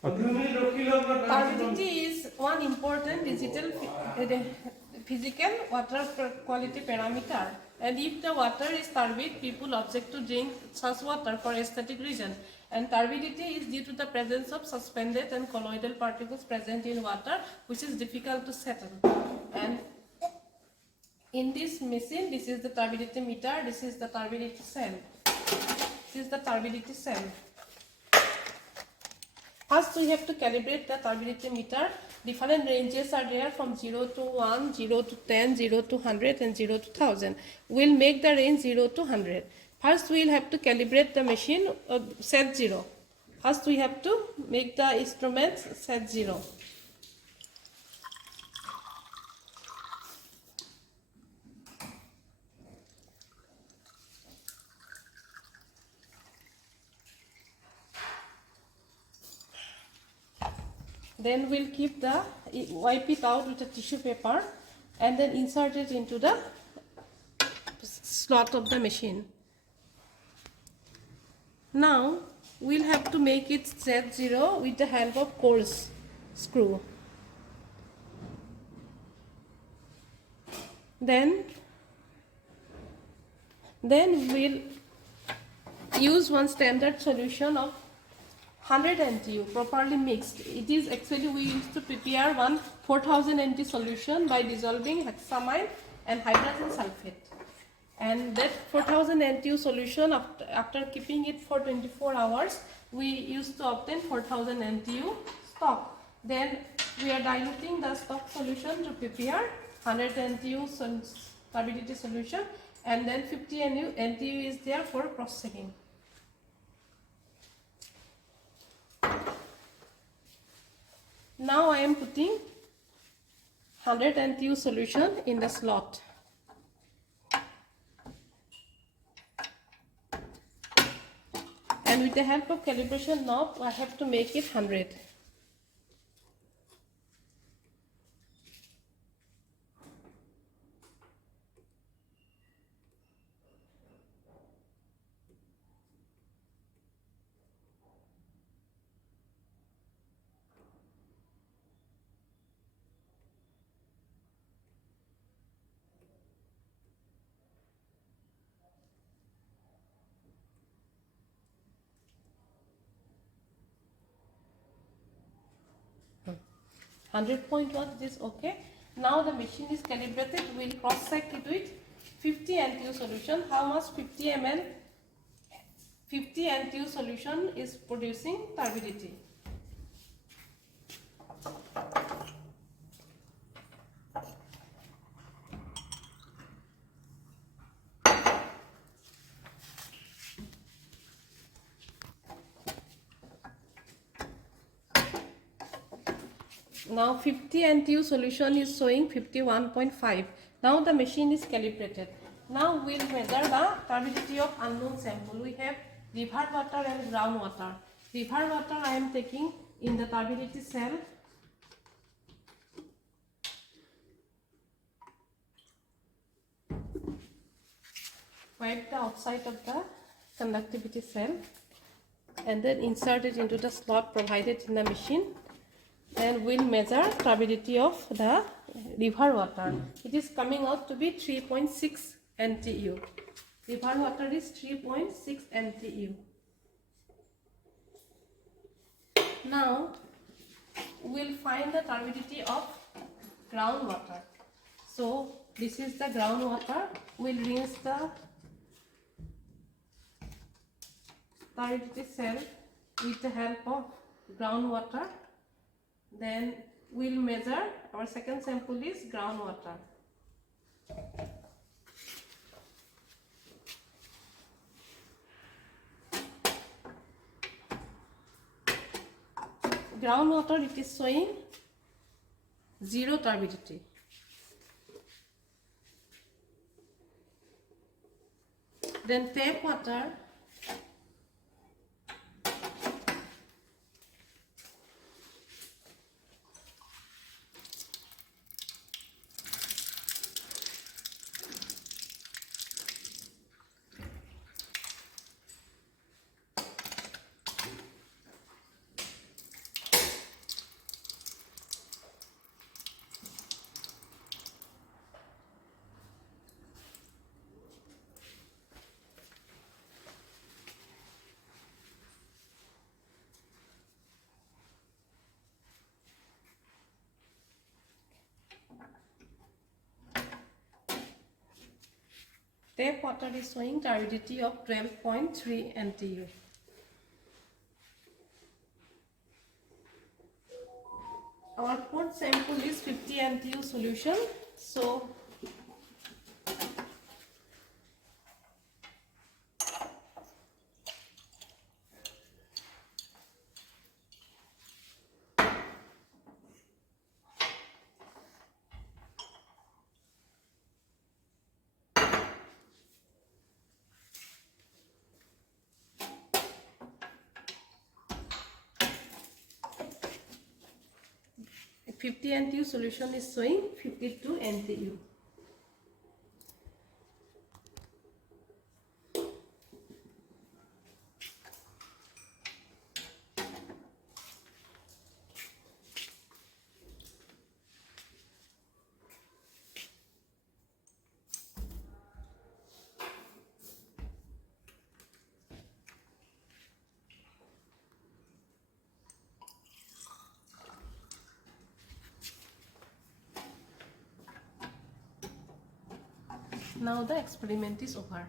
Turbidity is one important digital physical water quality parameter. And if the water is turbid, people object to drink such water for aesthetic reason. And turbidity is due to the presence of suspended and colloidal particles present in water, which is difficult to settle. And in this machine, this is the turbidity meter, this is the turbidity cell. This is the turbidity cell. First, we have to calibrate the turbidity meter. Different ranges are there from 0 to 1, 0 to 10, 0 to 100 and 0 to 1000. We'll make the range 0 to 100. First, we'll have to calibrate the machine set 0. First, we have to make the instruments set 0. Then we'll keep the, wipe it out with a tissue paper and then insert it into the slot of the machine. Now we'll have to make it set 0 with the help of coarse screw. Then we'll use one standard solution of 100 NTU properly mixed. It is actually we used to prepare one 4000 NT solution by dissolving hexamine and hydrogen sulfate. And that 4000 NTU solution, after keeping it for 24 hours, we used to obtain 4000 NTU stock. Then we are diluting the stock solution to prepare 100 NTU turbidity solution, and then 50 NTU is there for cross-checking. Now I am putting 100 NTU solution in the slot. And with the help of calibration knob, I have to make it 100. Hmm. 100.1 is okay. Now the machine is calibrated. We'll cross check it with 50 NTU solution. How much 50 ml? 50 NTU solution is producing turbidity. Now 50 NTU solution is showing 51.5. Now the machine is calibrated. Now we'll measure the turbidity of unknown sample. We have river water and groundwater. River water I am taking in the turbidity cell. Wipe the outside of the conductivity cell and then insert it into the slot provided in the machine. Then we'll measure turbidity of the river water. It is coming out to be 3.6 NTU. River water is 3.6 NTU. Now we'll find the turbidity of groundwater. So this is the groundwater. We'll rinse the turbidity cell with the help of groundwater. Then we'll measure, our second sample is groundwater. Groundwater, it is showing 0 turbidity. Then tap water, Tap water is showing turbidity of 12.3 NTU. Our fourth sample is 50 NTU solution. So a 50 NTU solution is showing 52 NTU. Now the experiment is over.